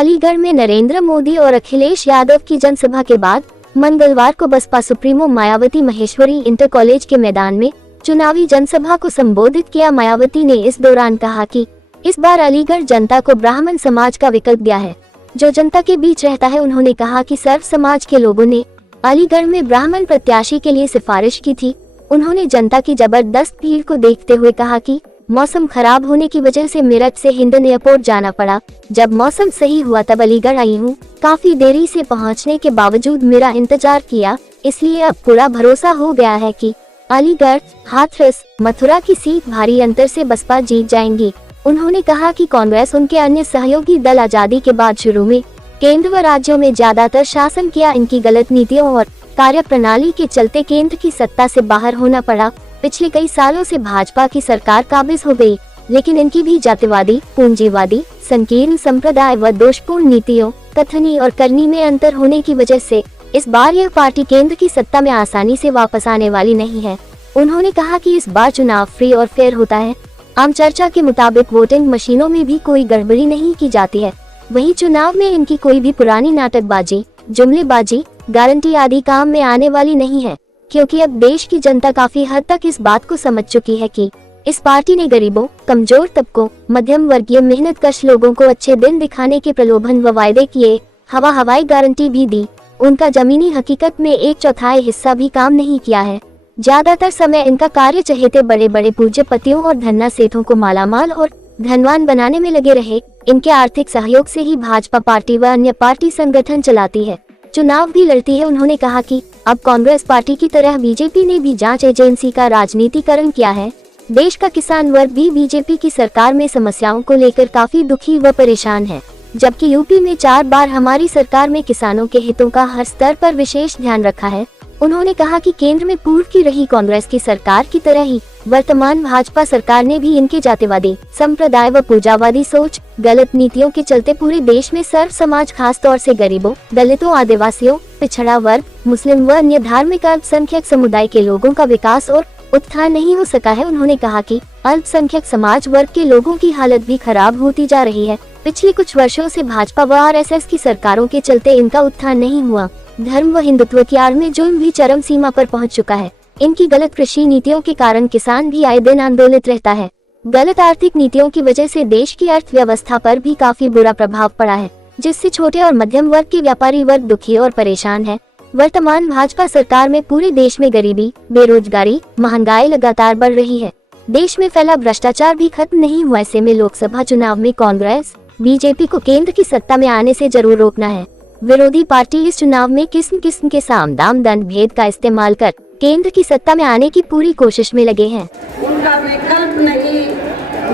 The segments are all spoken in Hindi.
अलीगढ़ में नरेंद्र मोदी और अखिलेश यादव की जनसभा के बाद मंगलवार को BSP supremo Mayawati Maheshwari inter college के मैदान में चुनावी जनसभा को संबोधित किया। मायावती ने इस दौरान कहा कि इस बार अलीगढ़ जनता को ब्राह्मण समाज का विकल्प दिया है, जो जनता के बीच रहता है। उन्होंने कहा कि सर्व समाज के लोगों ने अलीगढ़ में ब्राह्मण प्रत्याशी के लिए सिफारिश की थी। उन्होंने जनता की जबरदस्त भीड़ को देखते हुए कहा कि मौसम खराब होने की वजह से मेरठ से हिंडन एयरपोर्ट जाना पड़ा। जब मौसम सही हुआ तब अलीगढ़ आई हूँ। काफी देरी से पहुँचने के बावजूद मेरा इंतजार किया, इसलिए अब पूरा भरोसा हो गया है कि अलीगढ़, हाथरस, मथुरा की सीट भारी अंतर से बसपा जीत जाएंगी। उन्होंने कहा कि कांग्रेस उनके अन्य सहयोगी दल आजादी के बाद शुरू में केंद्र व राज्यों में ज्यादातर शासन किया। इनकी गलत नीतियों और कार्यप्रणाली के चलते केंद्र की सत्ता से बाहर होना पड़ा। पिछले कई सालों से भाजपा की सरकार काबिज हो गई, लेकिन इनकी भी जातिवादी, पूंजीवादी, संकीर्ण संप्रदाय व दोषपूर्ण नीतियों, कथनी और करनी में अंतर होने की वजह से इस बार यह पार्टी केंद्र की सत्ता में आसानी से वापस आने वाली नहीं है। उन्होंने कहा कि इस बार चुनाव फ्री और फेयर होता है। आम चर्चा के मुताबिक वोटिंग मशीनों में भी कोई गड़बड़ी नहीं की जाती है। वहीं चुनाव में इनकी कोई भी पुरानी नाटकबाजी, जुमलेबाजी, गारंटी आदि काम में आने वाली नहीं है, क्योंकि अब देश की जनता काफी हद तक इस बात को समझ चुकी है कि इस पार्टी ने गरीबों, कमजोर तबकों, मध्यम वर्गीय, मेहनतकश लोगों को अच्छे दिन दिखाने के प्रलोभन व वायदे किए, हवाई गारंटी भी दी। उनका जमीनी हकीकत में 1/4 हिस्सा भी काम नहीं किया है। ज्यादातर समय इनका कार्य चहेते बड़े बड़े पूंजीपतियों और धन्ना सेठों को मालामाल और धनवान बनाने में लगे रहे। इनके आर्थिक सहयोग से ही भाजपा पार्टी व अन्य पार्टी संगठन चलाती है, चुनाव भी लड़ती है। उन्होंने कहा कि अब कांग्रेस पार्टी की तरह बीजेपी ने भी जांच एजेंसी का राजनीतिकरण किया है। देश का किसान वर्ग भी बीजेपी की सरकार में समस्याओं को लेकर काफी दुखी व परेशान है, जबकि यूपी में 4 बार हमारी सरकार में किसानों के हितों का हर स्तर पर विशेष ध्यान रखा है। उन्होंने कहा कि केंद्र में पूर्व की रही कांग्रेस की सरकार की तरह ही वर्तमान भाजपा सरकार ने भी इनके जातिवादी, संप्रदाय व पूंजीवादी सोच, गलत नीतियों के चलते पूरे देश में सर्व समाज, खास तौर से गरीबों, दलितों, आदिवासियों, पिछड़ा वर्ग, मुस्लिम व अन्य धार्मिक अल्पसंख्यक समुदाय के लोगों का विकास और उत्थान नहीं हो सका है। उन्होंने कहा कि अल्पसंख्यक समाज वर्ग के लोगों की हालत भी खराब होती जा रही है। पिछले कुछ वर्षों से भाजपा व आरएसएस की सरकारों के चलते इनका उत्थान नहीं हुआ। धर्म व हिंदुत्व की आड़ में जुल्म भी चरम सीमा पर पहुंच चुका है। इनकी गलत कृषि नीतियों के कारण किसान भी आए दिन आंदोलित रहता है। गलत आर्थिक नीतियों की वजह से देश की अर्थव्यवस्था पर भी काफी बुरा प्रभाव पड़ा है, जिससे छोटे और मध्यम वर्ग के व्यापारी वर्ग दुखी और परेशान है। वर्तमान भाजपा सरकार में पूरे देश में गरीबी, बेरोजगारी, महंगाई लगातार बढ़ रही है। देश में फैला भ्रष्टाचार भी खत्म नहीं हुआ। ऐसे में लोकसभा चुनाव में कांग्रेस, बीजेपी को केंद्र की सत्ता में आने से जरूर रोकना है। विरोधी पार्टी इस चुनाव में किस्म किस्म के साम दाम दंड भेद का इस्तेमाल कर केंद्र की सत्ता में आने की पूरी कोशिश में लगे हैं। उनका विकल्प नहीं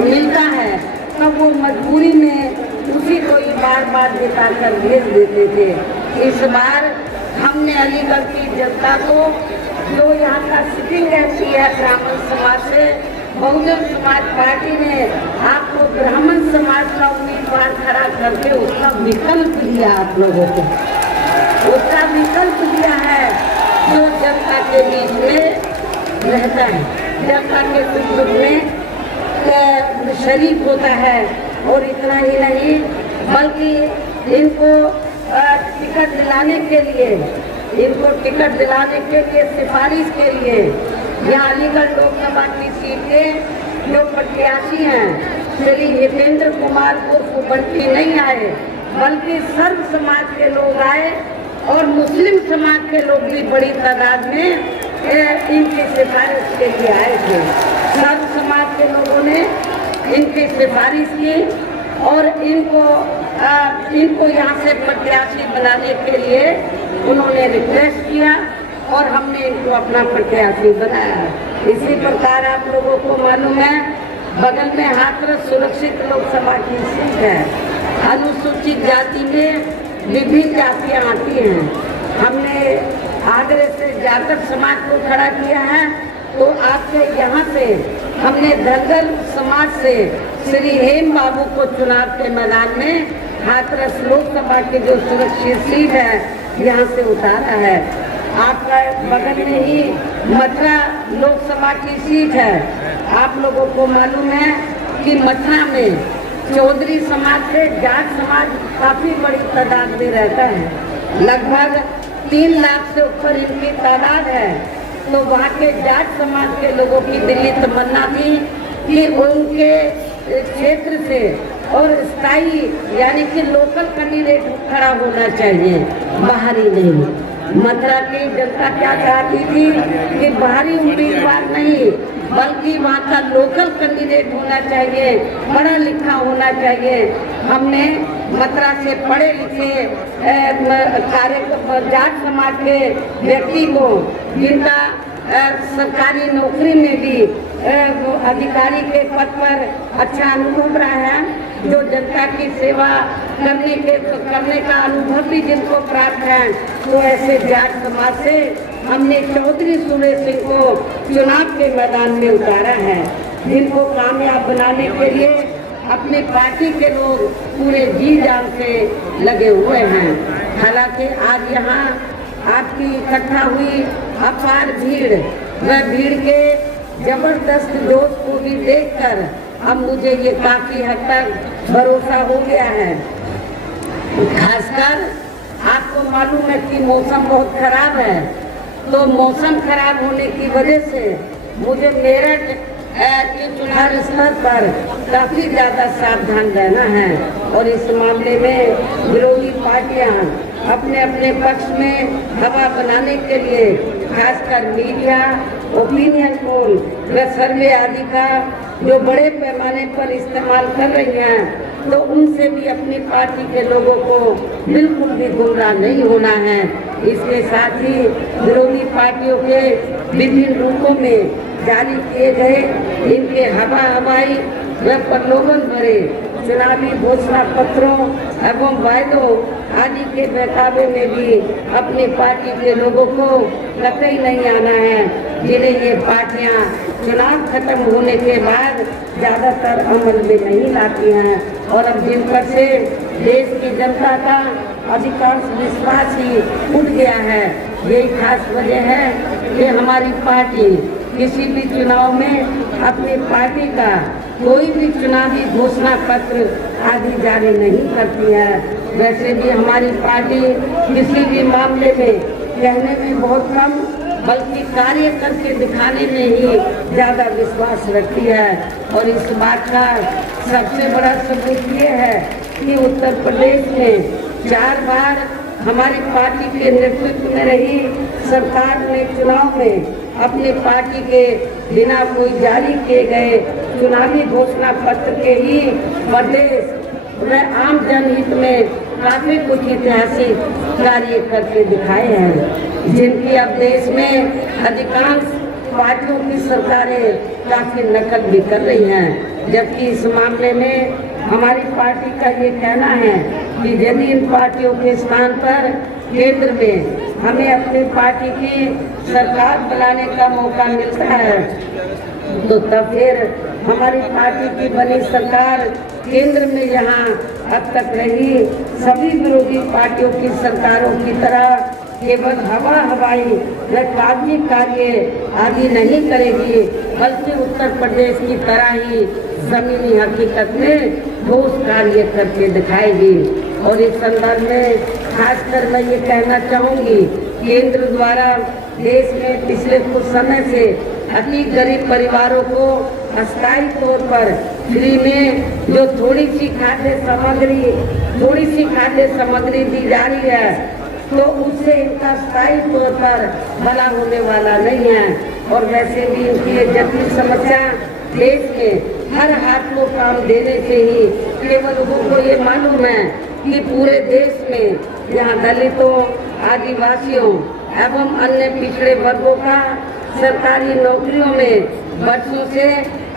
मिलता है, तब वो मजबूरी में उसी को बार बार जिताकर भेज देते थे। इस बार हमने अलीगढ़ की जनता को, जो यहाँ का सिटिंग एमपी है ब्राह्मण समाज से, बहुजन समाज पार्टी ने आपको ब्राह्मण समाज का उम्मीदवार खड़ा करके उसका विकल्प दिया। आप लोगों को उसका विकल्प दिया है, जो जनता के बीच में रहता है, जनता के सुख दुख में शरीक होता है। और इतना ही नहीं, बल्कि इनको टिकट दिलाने के लिए सिफारिश के लिए यहाँ अलीगढ़ लोकसभा की सीट के जो प्रत्याशी हैं, श्री हितेंद्र कुमार उर्फ बंटी नहीं आए, बल्कि सर्व समाज के लोग आए और मुस्लिम समाज के लोग भी बड़ी तादाद में इनकी सिफारिश के लिए आए थे। सर्व समाज के लोगों ने इनकी सिफारिश की और इनको यहाँ से प्रत्याशी बनाने के लिए उन्होंने रिक्वेस्ट किया और हमने इनको अपना प्रत्याशी बनाया। इसी प्रकार आप लोगों को मालूम है, बगल में हाथरस सुरक्षित लोकसभा की सीट है। अनुसूचित जाति में विभिन्न जातियाँ आती हैं। हमने आगरे से जाटव समाज को खड़ा किया है, तो आपके यहाँ से हमने धनगर समाज से श्री हेम बाबू को चुनाव के मैदान में हाथरस लोकसभा की जो सुरक्षित सीट है यहाँ से उतारा है। आपका बगल में ही मथुरा लोकसभा की सीट है। आप लोगों को मालूम है कि मथुरा में चौधरी समाज से जाट समाज काफी बड़ी तादाद में रहता है। लगभग 3 लाख से ऊपर इनकी तादाद है। तो वहाँ के जाट समाज के लोगों की दिली तमन्ना थी कि उनके क्षेत्र से और स्थायी यानी कि लोकल कैंडिडेट खड़ा होना चाहिए, बाहरी नहीं। मथुरा की जनता क्या चाहती थी कि बाहरी उम्मीदवार नहीं बल्कि वहाँ का लोकल कैंडिडेट होना चाहिए, पढ़ा लिखा होना चाहिए। हमने मथुरा से पढ़े लिखे जाट समाज के व्यक्ति को जिनका सरकारी नौकरी में भी अधिकारी के पद पर अच्छा अनुभव रहा है, जो जनता की सेवा करने का अनुभव भी जिनको प्राप्त है, तो ऐसे जाट समाज से हमने चौधरी सुरेश सिंह को चुनाव के मैदान में उतारा है, जिनको कामयाब बनाने के लिए अपनी पार्टी के लोग पूरे जी जान से लगे हुए हैं। हालांकि आज यहाँ आपकी इकट्ठा हुई अपार भीड़, वह भीड़ के जबरदस्त जोश को भी देखकर अब मुझे ये काफी हद तक भरोसा हो गया है। खासकर आपको मालूम है कि मौसम बहुत खराब है, तो मौसम खराब होने की वजह से मुझे मेरठ के चुनाव स्तर पर काफी ज्यादा सावधान रहना है और इस मामले में विरोधी पार्टियां अपने अपने पक्ष में हवा बनाने के लिए खासकर मीडिया, ओपिनियन पोल व सर्वे आदि का जो बड़े पैमाने पर इस्तेमाल कर रही हैं, तो उनसे भी अपनी पार्टी के लोगों को बिल्कुल भी गुमराह नहीं होना है। इसके साथ ही विरोधी पार्टियों के विभिन्न रूपों में जारी किए गए इनके हवाई व प्रलोभन भरे चुनावी घोषणा पत्रों एवं वायदों आदि के बहकावे में भी अपनी पार्टी के लोगों को कतई नहीं आना है, जिन्हें ये पार्टियां चुनाव खत्म होने के बाद ज़्यादातर अमल में नहीं लाती हैं और अब जिन पर से देश की जनता का अधिकांश विश्वास ही उठ गया है। यही खास वजह है कि हमारी पार्टी किसी भी चुनाव में अपनी पार्टी का कोई भी चुनावी घोषणा पत्र आदि जारी नहीं करती है। वैसे भी हमारी पार्टी किसी भी मामले में कहने में बहुत कम बल्कि कार्य करके दिखाने में ही ज़्यादा विश्वास रखती है और इस बात का सबसे बड़ा सबूत ये है कि उत्तर प्रदेश में 4 बार हमारी पार्टी के नेतृत्व में रही सरकार ने चुनाव में अपनी पार्टी के बिना कोई जारी किए गए चुनावी घोषणा पत्र के ही प्रदेश व आम जनहित में काफी कुछ ऐतिहासिक कार्य करके दिखाए हैं, जिनकी अब देश में अधिकांश पार्टियों की सरकारें काफी नकल भी कर रही हैं। जबकि इस मामले में हमारी पार्टी का ये कहना है कि यदि इन पार्टियों के स्थान पर केंद्र में हमें अपनी पार्टी की सरकार बनाने का मौका मिलता है, तो तब फिर हमारी पार्टी की बनी सरकार केंद्र में यहाँ अब तक रही सभी विरोधी पार्टियों की सरकारों की तरह केवल हवाई व कागजी कार्य आदि नहीं करेगी, बल्कि उत्तर प्रदेश की तरह ही जमीनी हकीकत में ठोस कार्य करके दिखाएगी। और इस संदर्भ में खासकर मैं ये कहना चाहूँगी, केंद्र द्वारा देश में पिछले कुछ समय से अति गरीब परिवारों को अस्थायी तौर पर फ्री में जो थोड़ी सी खाद्य सामग्री दी जा रही है, तो उससे इनका स्थायी तौर पर भला होने वाला नहीं है। और वैसे भी इनकी ये जटिल समस्या देश में हर हाथ को काम देने से ही केवल उनको ये मालूम है कि पूरे देश में यहाँ दलितों, आदिवासियों एवं अन्य पिछड़े वर्गों का सरकारी नौकरियों में वर्षों से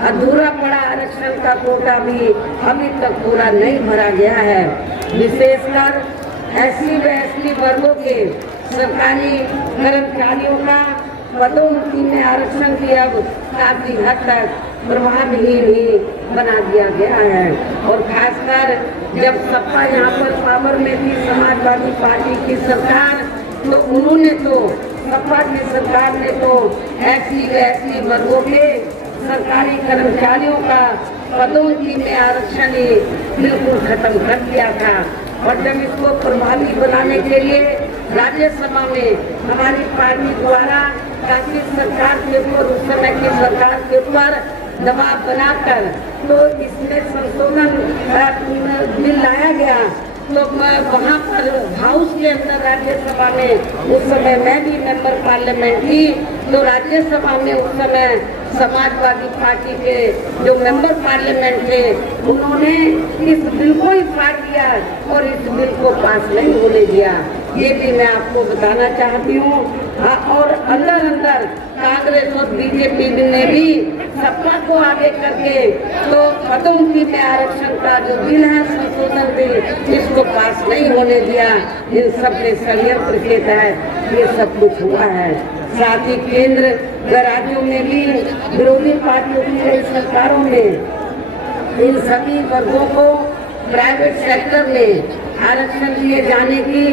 अधूरा पड़ा आरक्षण का कोटा भी अभी तक पूरा नहीं भरा गया है। विशेषकर एससी व एसटी वर्गों के सरकारी कर्मचारियों का पदोन्नति में आरक्षण की अब काफी हद तक प्रभावहीन ही बना दिया गया है। और खासकर जब सपा यहाँ पर पावर में थी समाजवादी पार्टी की सरकार, तो उन्होंने तो सपा की सरकार ने तो एससी व एसटी वर्गों के सरकारी कर्मचारियों का पदोन्नति में आरक्षण ही बिल्कुल खत्म कर दिया था। और जब इसको प्रभावी बनाने के लिए राज्यसभा में हमारी पार्टी द्वारा कांग्रेस सरकार के ऊपर, उस समय की सरकार के ऊपर दबाव बनाकर तो इसमें संशोधन बिल लाया गया। तो वहाँ पर हाउस के अंदर राज्यसभा में उस समय मैं भी मेंबर पार्लियामेंट थी, तो राज्यसभा में उस समय समाजवादी पार्टी के जो मेंबर पार्लियामेंट थे उन्होंने इस बिल को ही फाड़ दिया और इस बिल को पास नहीं होने दिया। ये भी मैं आपको बताना चाहती हूँ। और अंदर अंदर कांग्रेस और बीजेपी ने भी सत्ता को आगे करके तो पदोन्नति में आरक्षण का जो बिल है, संशोधन बिल, इसको पास नहीं होने दिया। इन सब के षड्यंत्र के तहत ये सब कुछ हुआ है। साथ ही केंद्र व राज्यों में भी विरोधी पार्टियों की कई सरकारों में इन सभी वर्गों को प्राइवेट सेक्टर में आरक्षण दिए जाने की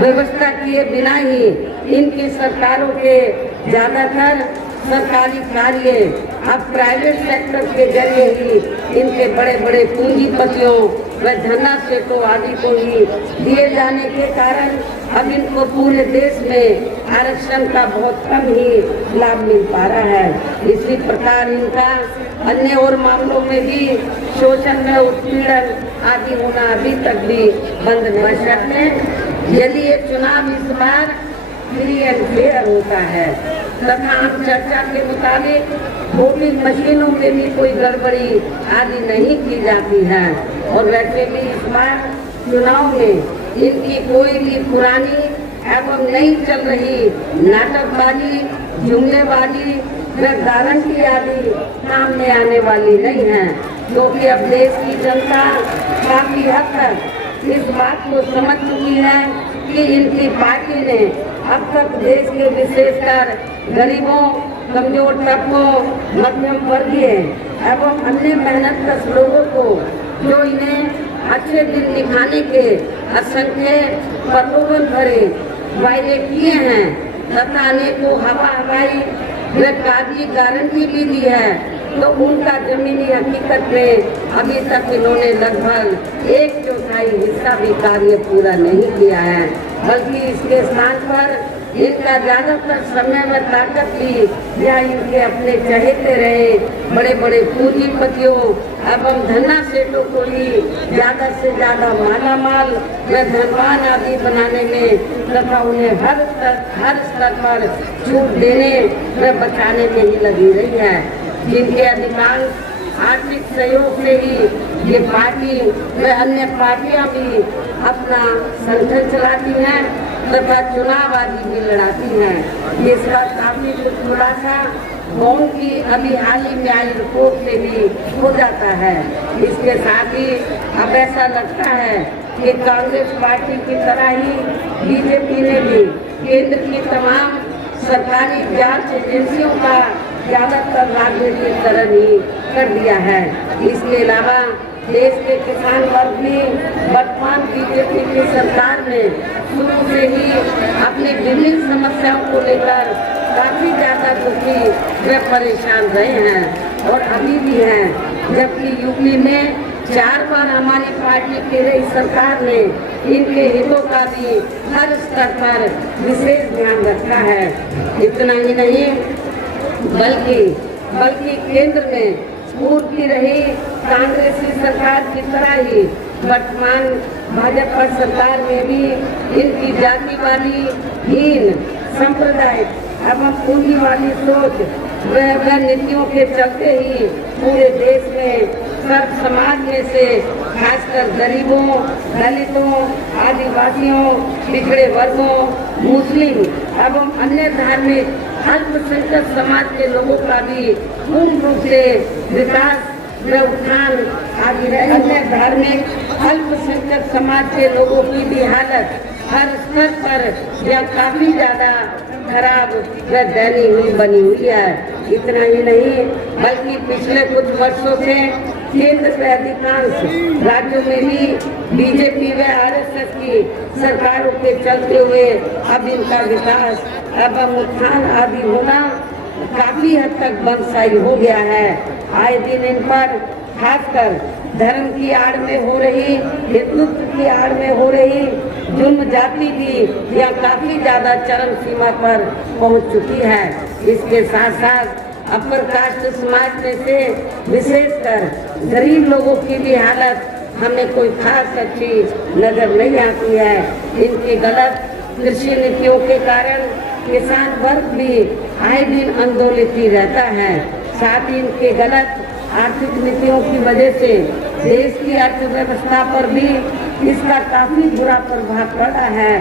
व्यवस्था किए बिना ही इनकी सरकारों के ज्यादातर सरकारी कार्य अब प्राइवेट सेक्टर के जरिए ही इनके बड़े बड़े पूंजीपतियों व धन्ना सेठों आदि को ही दिए जाने के कारण अब इनको पूरे देश में आरक्षण का बहुत कम ही लाभ मिल पा रहा है। इसी प्रकार इनका अन्य और मामलों में भी शोषण व उत्पीड़न आदि होना अभी तक भी बंद न करने। यदि ये चुनाव इस बार फ्री एंड फेयर होता है तथा आम चर्चा के मुताबिक वोटिंग मशीनों में भी कोई गड़बड़ी आदि नहीं की जाती है और वैसे भी इस बार चुनाव में इनकी कोई भी पुरानी एवं नई चल रही नाटकबाजी, जुमलेबाजी व गारंटी आदि काम में आने वाली नहीं है, क्योंकि अब देश की जनता काफी हद तक इस बात को समझ चुकी है कि इनकी पार्टी ने अब तक देश के विशेषकर गरीबों, कमजोर तबकों, मध्यम वर्गीय एवं अन्य मेहनतकश लोगों को जो इन्हें अच्छे दिन दिखाने के असंख्य प्रलोभन भरे वायदे किए हैं तथा अनेकों हवाई व कागजी गारंटी भी दी है, तो उनका जमीनी हकीकत में अभी तक इन्होंने लगभग 1/4 हिस्सा भी कार्य पूरा नहीं किया है, बल्कि इसके स्थान पर इनका ज्यादातर समय व ताकत भी या इनके अपने चहेते रहे बड़े बड़े पूंजीपतियों एवं धन्ना सेठों को ही ज्यादा से ज्यादा मालामाल व धनवान आदि बनाने में तथा उन्हें हर स्तर पर छूट देने व बचाने में ही लगी रही है, जिनके अधिकांश आर्थिक सहयोग से ही ये पार्टी व अन्य पार्टियां भी अपना संगठन चलाती हैं तथा चुनाव आदि भी लड़ाती हैं। इसका काफी कुछ खुलासा कौन की अभी हाल ही में आई रिपोर्ट से भी हो जाता है। इसके साथ ही अब ऐसा लगता है कि कांग्रेस पार्टी की तरह ही बीजेपी ने भी केंद्र की तमाम सरकारी जांच एजेंसियों का ज्यादातर राजनीतिकरण ही कर दिया है। इसके अलावा देश के किसान वर्ग भी वर्तमान बीजेपी की सरकार में शुरू से ही अपनी विभिन्न समस्याओं को लेकर काफी ज्यादा दुखी व परेशान रहे हैं और अभी भी हैं, जबकि यूपी में 4 बार हमारी पार्टी की रही सरकार ने इनके हितों का भी हर स्तर पर विशेष ध्यान रखा है। इतना ही नहीं बल्कि केंद्र में पूर्व रही कांग्रेसी सरकार की तरह ही वर्तमान भाजपा सरकार में भी इनकी जातिवादी, हीन, सांप्रदायिक एवं पूंजीवादी सोच व नीतियों के चलते ही पूरे देश में सर्व समाज में से खासकर गरीबों, दलितों, आदिवासियों, पिछड़े वर्गों, मुस्लिम एवं अन्य धार्मिक अल्पसंख्यक समाज के लोगों का भी पूर्ण रूप से विकास व उत्थान आदि रहे। अन्य धार्मिक अल्पसंख्यक समाज के लोगों की भी हालत हर स्तर पर यह काफी ज्यादा खराब व दयनीय बनी हुई है। इतना ही नहीं बल्कि पिछले कुछ वर्षों से केंद्र के अधिकांश राज्यों में भी बीजेपी व आरएसएस की सरकारों के चलते हुए अब इनका विकास एवं उत्थान आदि होना काफी हद तक बंदशाई हो गया है। आए दिन इन पर खासकर धर्म की आड़ में हो रही, हिंदुत्व की आड़ में हो रही जुल्म जाति भी यह काफी ज्यादा चरम सीमा पर पहुंच चुकी है। इसके साथ साथ अपर कास्ट समाज में से विशेषकर गरीब लोगों की भी हालत हमें कोई खास अच्छी नजर नहीं आती है। इनकी गलत कृषि नीतियों के कारण किसान वर्ग भी आए दिन आंदोलित ही रहता है। साथ ही इनके गलत आर्थिक नीतियों की वजह से देश की अर्थव्यवस्था पर भी इसका काफी बुरा प्रभाव पड़ा है,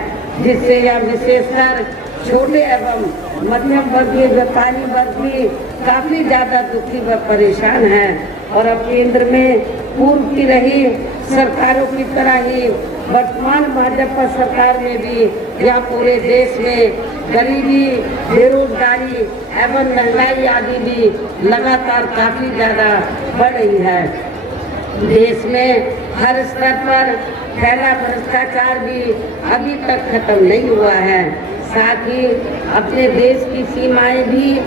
जिससे यह विशेषकर छोटे एवं मध्यम वर्गीय व्यापारी वर्ग भी काफी ज्यादा दुखी व परेशान है। और अब केंद्र में पूर्व की रही सरकारों की तरह ही वर्तमान भाजपा सरकार में भी यह पूरे देश में गरीबी, बेरोजगारी एवं महंगाई आदि भी लगातार काफी ज्यादा बढ़ रही है। देश में हर स्तर पर फैला भ्रष्टाचार भी अभी तक खत्म नहीं हुआ है। साथ ही अपने देश की सीमाएं भी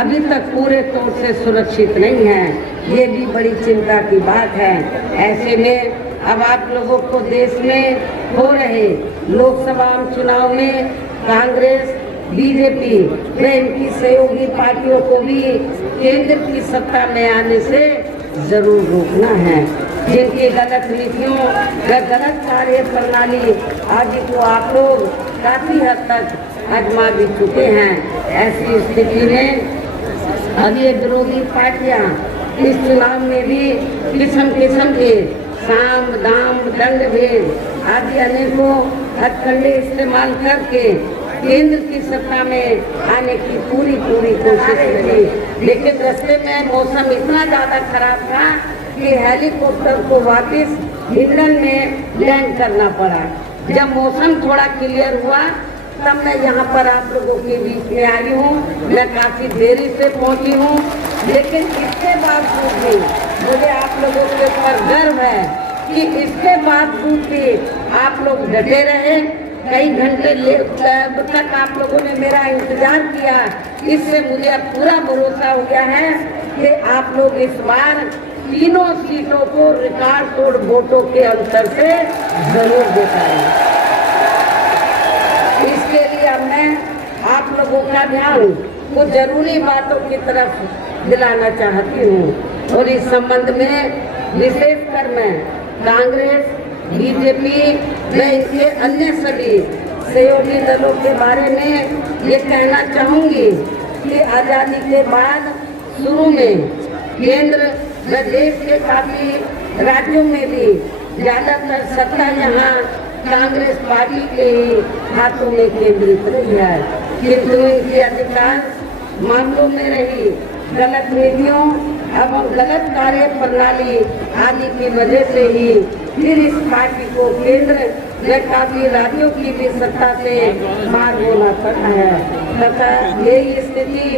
अभी तक पूरे तौर से सुरक्षित नहीं है। ये भी बड़ी चिंता की बात है। ऐसे में अब आप लोगों को देश में हो रहे लोकसभा चुनाव में कांग्रेस, बीजेपी व इनकी सहयोगी पार्टियों को भी केंद्र की सत्ता में आने से जरूर रोकना है। जिनकी गलत नीतियों व गलत कार्य प्रणाली आदि को आप लोग काफी हद तक आजमा भी चुके हैं। ऐसी स्थिति में अब ये विरोधी पार्टियां इस चुनाव में भी किस्म किस्म के साम, दाम, दंड भेद आदि अनेकों हथकंडे इस्तेमाल करके केंद्र की सत्ता में आने की पूरी कोशिश करी। लेकिन रास्ते में मौसम इतना ज्यादा खराब था कि हेलीकॉप्टर को वापस हिंडन में लैंड करना पड़ा। जब मौसम थोड़ा क्लियर हुआ तब मैं यहाँ पर आप लोगों के बीच में आई हूँ। मैं काफी देरी से पहुँची हूँ, लेकिन इसके बावजूद भी मुझे आप लोगों के ऊपर गर्व है कि इसके बावजूद भी आप लोग डटे रहे। कई घंटे तक आप लोगों ने मेरा इंतजार किया। इससे मुझे अब पूरा भरोसा हो गया है कि आप लोग इस बार तीनों सीटों को रिकॉर्ड तोड़ वोटों के अंतर से जरूर जिताएंगे। इसके लिए अब मैं आप लोगों का ध्यान कुछ जरूरी बातों की तरफ दिलाना चाहती हूँ। और इस संबंध में विशेषकर मैं कांग्रेस, बीजेपी व इनके अन्य सभी सहयोगी दलों के बारे में ये कहना चाहूँगी कि आज़ादी के बाद शुरू में केंद्र व देश के काफी राज्यों में भी ज्यादातर सत्ता यहाँ कांग्रेस पार्टी के ही हाथों में केंद्रित रही है। किंतु इनके अधिकार मामलों में रही गलत नीतियों एवं गलत कार्य प्रणाली आदि की वजह से ही फिर इस पार्टी को केंद्र व काफी राज्यों की भी सत्ता से बाहर होना पड़ा है। तथा यही स्थिति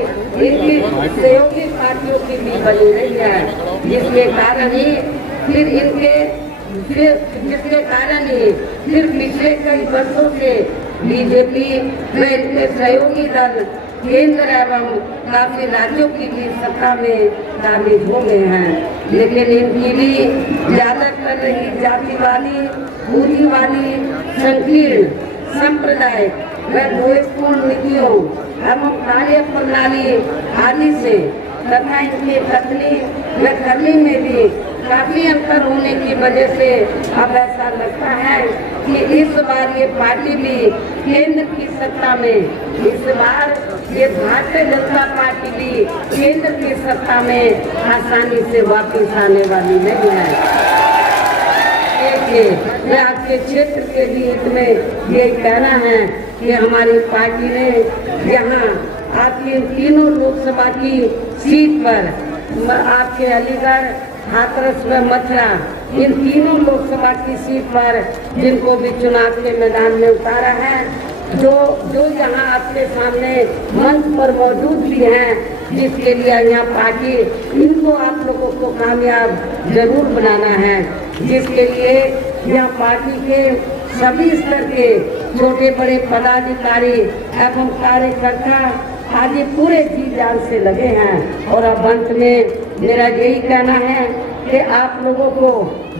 इनकी सहयोगी पार्टियों की भी बनी रही है, जिसके कारण ही फिर पिछले कई वर्षों से बीजेपी व इनके सहयोगी दल केंद्र एवं काफी राज्यों की भी सत्ता में काबिज हो गए हैं। लेकिन इनकी भी ज्यादातर रही जातिवादी, पूंजीवादी, संकीर्ण, सांप्रदायिक व द्वेषपूर्ण नीतियों एवं कार्य प्रणाली आदि से तथा इनके कथनी व करनी में भी काफी अंतर होने की वजह से अब ऐसा लगता है कि इस बार ये पार्टी भी केंद्र की सत्ता में, इस बार ये भारतीय जनता पार्टी भी केंद्र की सत्ता में आसानी से वापस आने वाली नहीं है। मैं आपके क्षेत्र के भी हित में यही कहना है कि हमारी पार्टी ने यहाँ आपकी तीनों लोकसभा की सीट पर, आपके अलीगढ़, हाथरस व मथुरा, इन तीनों लोकसभा की सीट पर जिनको भी चुनाव के मैदान में उतारा है, जो यहाँ आपके सामने मंच पर मौजूद भी हैं, जिसके लिए यहाँ पार्टी इनको आप लोगों को कामयाब जरूर बनाना है। जिसके लिए यह पार्टी के सभी स्तर के छोटे बड़े पदाधिकारी एवं कार्यकर्ता आदि पूरे जी जान से लगे हैं। और अब अंत में मेरा यही कहना है कि आप लोगों को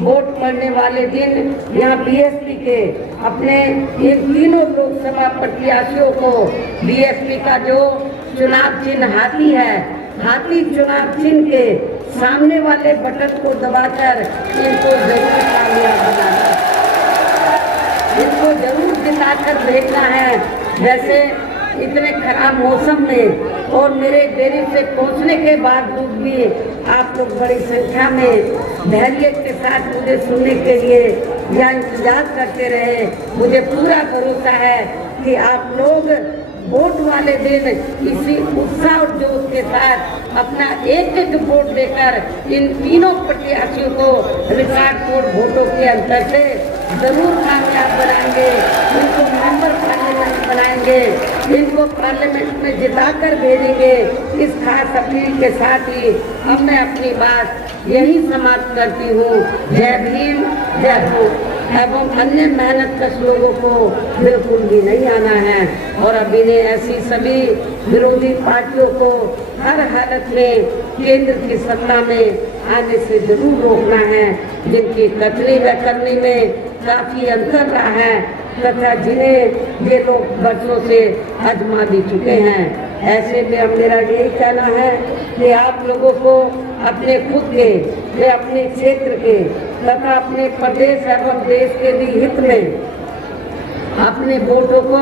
वोट पड़ने वाले दिन यहाँ बीएसपी के अपने इन तीनों लोकसभा प्रत्याशियों को बीएसपी का जो चुनाव चिन्ह हाथी है, हाथी चुनाव चिन्ह के सामने वाले बटन को दबाकर इनको जरूर कामयाब बनाना, इनको जरूर जिताकर देखना है। वैसे इतने खराब मौसम में और मेरे देरी से पहुंचने के बावजूद भी आप लोग बड़ी संख्या में धैर्य के साथ मुझे सुनने के लिए या इंतजार करते रहे। मुझे पूरा भरोसा है कि आप लोग वोट वाले दिन इसी उत्साह और जोश के साथ अपना एक एक वोट देकर इन तीनों प्रत्याशियों को रिकॉर्ड तोड़ वोटों के अंतर से जरूर कामयाब बनाएंगे, इनको मेंबर पार्लियामेंट बनाएंगे, इनको पार्लियामेंट में जिताकर भेजेंगे। इस खास अपील के साथ ही अब मैं अपनी बात यही समाप्त करती हूँ। जय भीम, जय हो। एवं अन्य मेहनतकश लोगों को बिल्कुल भी नहीं आना है और अभी ने ऐसी सभी विरोधी पार्टियों को हर हालत में केंद्र की सत्ता में आने से जरूर रोकना है, जिनकी कथनी व करनी में काफी अंतर रहा है तथा जिन्हें ये लोग वर्षों से आजमा भी चुके हैं। ऐसे में अब मेरा यही कहना है कि आप लोगों को अपने खुद के व अपने क्षेत्र के तथा अपने प्रदेश एवं देश के भी हित में अपने वोटों को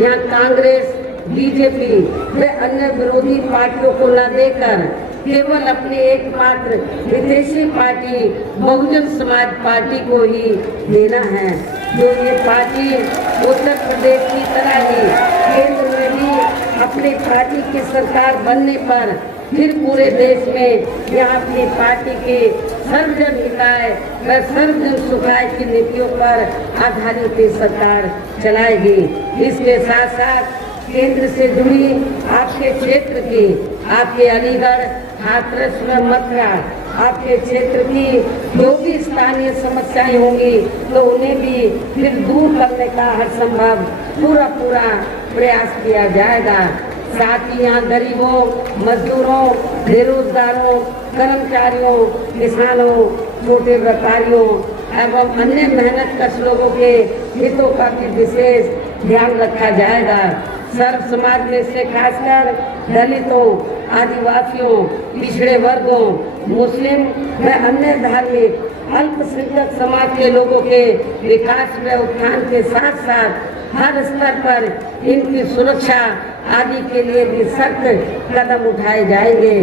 यहाँ कांग्रेस, बीजेपी व अन्य विरोधी पार्टियों को न देकर केवल अपनी एकमात्र विदेशी पार्टी बहुजन समाज पार्टी को ही देना है। जो ये पार्टी उत्तर प्रदेश की तरह ही केंद्र में भी अपनी पार्टी की सरकार बनने पर फिर पूरे देश में यहाँ अपनी पार्टी की सर्वजन हिताय व सर्वजन सुखाय की नीतियों पर आधारित सरकार चलाएगी। इसके साथ साथ केंद्र से जुड़ी आपके क्षेत्र की, आपके अलीगढ़, हाथरस व मथुरा, आपके क्षेत्र की जो भी स्थानीय समस्याएं होंगी तो उन्हें भी फिर दूर करने का हर संभव पूरा प्रयास किया जाएगा। साथ ही यहाँ गरीबों, मजदूरों, बेरोजगारों, कर्मचारियों, किसानों, छोटे व्यापारियों एवं अन्य मेहनतकश लोगों के हितों का भी विशेष ध्यान रखा जाएगा। सर्व समाज में से खासकर दलितों, आदिवासियों, पिछड़े वर्गों, मुस्लिम व अन्य धार्मिक अल्पसंख्यक समाज के लोगों के विकास व उत्थान के साथ साथ हर स्तर पर इनकी सुरक्षा आदि के लिए भी सख्त कदम उठाए जाएंगे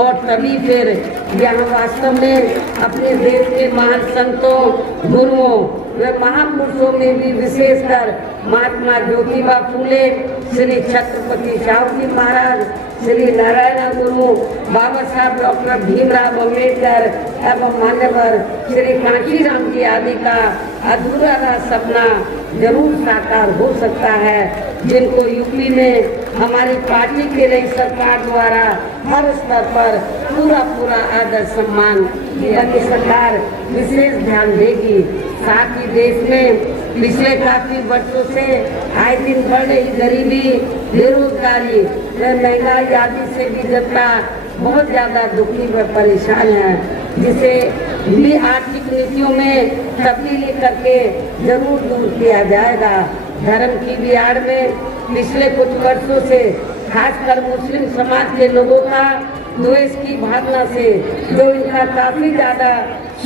और तभी फिर यहाँ वास्तव में अपने देश के महान संतों, गुरुओं व महापुरुषों में भी विशेषकर महात्मा ज्योतिबा फूले, श्री छत्रपति शाहू जी महाराज, श्री नारायण गुरु, बाबा साहब डॉक्टर भीमराव अम्बेडकर एवं मान्यवर श्री कांशीराम जी आदि का अधूरा रहा सपना जरूर साकार हो सकता है, जिनको यूपी में हमारी पार्टी के नई सरकार द्वारा हर स्तर पर पूरा आदर सम्मान दिया की सरकार विशेष ध्यान देगी। साथ ही देश में पिछले काफी वर्षों से आए दिन बढ़ रही गरीबी, बेरोजगारी व महंगाई आदि से भी जनता बहुत ज्यादा दुखी व परेशान है, जिसे भी आर्थिक नीतियों में तब्दीली करके जरूर दूर किया जाएगा। धर्म की भी आड़ में पिछले कुछ वर्षों से खासकर मुस्लिम समाज के लोगों का द्वेष की भावना से जो इनका काफी ज्यादा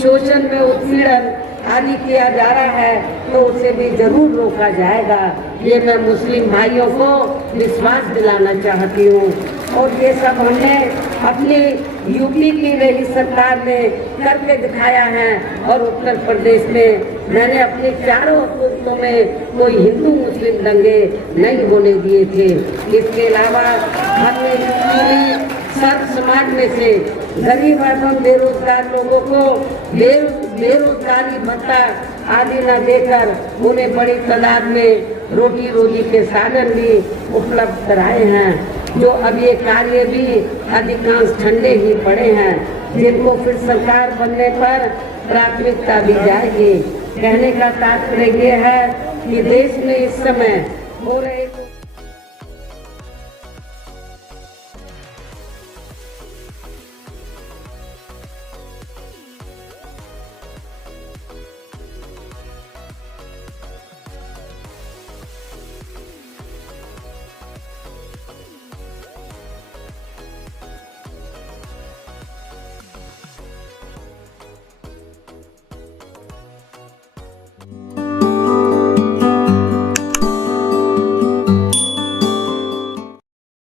शोषण में उत्पीड़न आदि किया जा रहा है तो उसे भी जरूर रोका जाएगा। ये मैं मुस्लिम भाइयों को विश्वास दिलाना चाहती हूँ और ये सब हमने अपनी यूपी की रही सरकार ने करके दिखाया है और उत्तर प्रदेश में मैंने अपने चारों हुकूमतों में कोई हिंदू मुस्लिम दंगे नहीं होने दिए थे। इसके अलावा हमने यूपी में सर्व समाज में से गरीब एवं बेरोजगार लोगों को बेरोजगारी भत्ता आदि न देकर उन्हें बड़ी तादाद में रोटी रोजी के साधन भी उपलब्ध कराए हैं, जो अब ये कार्य भी अधिकांश ठंडे ही पड़े हैं, जिनको फिर सरकार बनने पर प्राथमिकता दी जाएगी। कहने का तात्पर्य ये है कि देश में इस समय हो रहे